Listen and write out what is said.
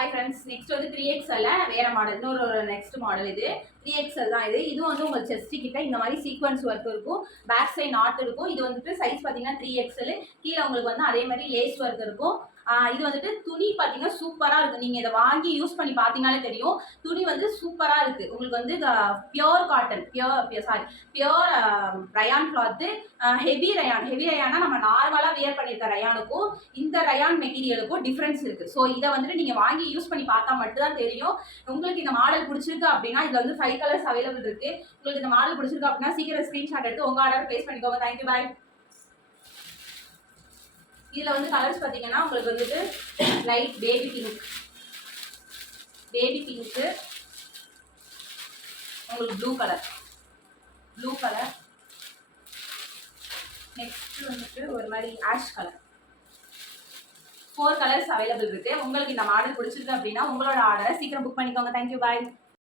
Hi friends, next வந்து 3XL வேற model, இன்னொரு நெக்ஸ்ட் மாடல். இது 3XL தான். இது வந்து உங்க செஸ்ட் கிட்ட இந்த மாதிரி சீக்வன்ஸ் ஒர்க் இருக்கும், பேக் சைட் நாட் இருக்கும். இது வந்துட்டு சைஸ் பார்த்தீங்கன்னா 3XL. கீழே உங்களுக்கு வந்து அதே மாதிரி லேஸ் ஒர்க் இருக்கும். இது வந்துட்டு துணி பார்த்தீங்கன்னா சூப்பராக இருக்குது. நீங்கள் இதை வாங்கி யூஸ் பண்ணி பார்த்தீங்கனாலே தெரியும், துணி வந்து சூப்பராக இருக்குது. உங்களுக்கு வந்து pure cotton, pure rayon cloth, heavy ரயானா நம்ம நார்மலாக வியர் பண்ணியிருக்க ரயானுக்கும் இந்த ரயான் மெட்டீரியலுக்கும் டிஃப்ரென்ஸ் இருக்குது. ஸோ இதை வந்துட்டு நீங்கள் வாங்கி யூஸ் பண்ணி பார்த்தா மட்டும்தான் தெரியும். உங்களுக்கு இந்த மாடல் பிடிச்சிருக்கு அப்படின்னா இதில் வந்து 5 கலர்ஸ் அவைலபிள் இருக்குது. உங்களுக்கு இந்த மாடல் பிடிச்சிருக்கு அப்படின்னா சீக்கிரம் ஸ்க்ரீன்ஷாட் எடுத்து உங்கள் ஆர்டர் ப்ளேஸ் பண்ணிக்கோங்க. தேங்க்யூ, பாய். இதில் வந்து கலர்ஸ் பார்த்தீங்கன்னா உங்களுக்கு வந்துட்டு லைட் பேபி பிங்க்கு, உங்களுக்கு ப்ளூ கலர், நெக்ஸ்ட் வந்துட்டு ஒரு மாதிரி ஆஷ் கலர். 4 கலர்ஸ் அவைலபிள் இருக்கு. உங்களுக்கு இந்த மாடல் பிடிச்சிருக்கு அப்படின்னா உங்களோட ஆர்டரை சீக்கிரம் புக் பண்ணிக்கோங்க. தேங்க்யூ, பாய்.